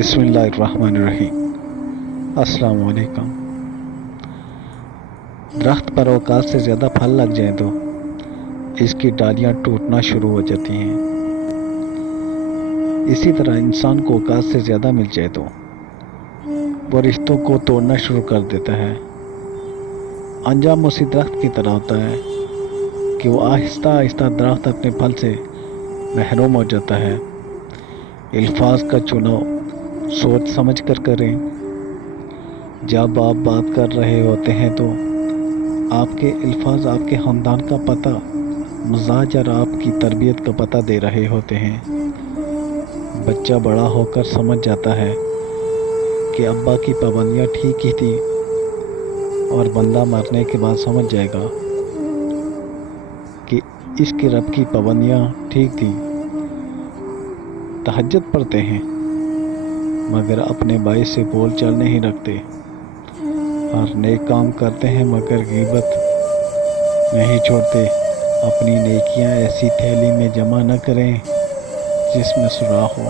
بسم اللہ الرحمن الرحیم۔ السلام علیکم۔ درخت پر اوقات سے زیادہ پھل لگ جائیں تو اس کی ڈالیاں ٹوٹنا شروع ہو جاتی ہیں۔ اسی طرح انسان کو اوقات سے زیادہ مل جائے تو وہ رشتوں کو توڑنا شروع کر دیتا ہے۔ انجام اسی درخت کی طرح ہوتا ہے کہ وہ آہستہ آہستہ درخت اپنے پھل سے محروم ہو جاتا ہے۔ الفاظ کا چناؤ سوچ سمجھ کر کریں۔ جب آپ بات کر رہے ہوتے ہیں تو آپ کے الفاظ آپ کے خاندان کا پتہ، مزاج اور آپ کی تربیت کا پتہ دے رہے ہوتے ہیں۔ بچہ بڑا ہو کر سمجھ جاتا ہے کہ ابا کی پابندیاں ٹھیک ہی تھی، اور بندہ مرنے کے بعد سمجھ جائے گا کہ اس کے رب کی پابندیاں ٹھیک تھی۔ تہجد پڑھتے ہیں مگر اپنے بھائی سے بول چال نہیں رکھتے، اور نیک کام کرتے ہیں مگر غیبت نہیں چھوڑتے۔ اپنی نیکیاں ایسی تھیلی میں جمع نہ کریں جس میں سوراخ ہو۔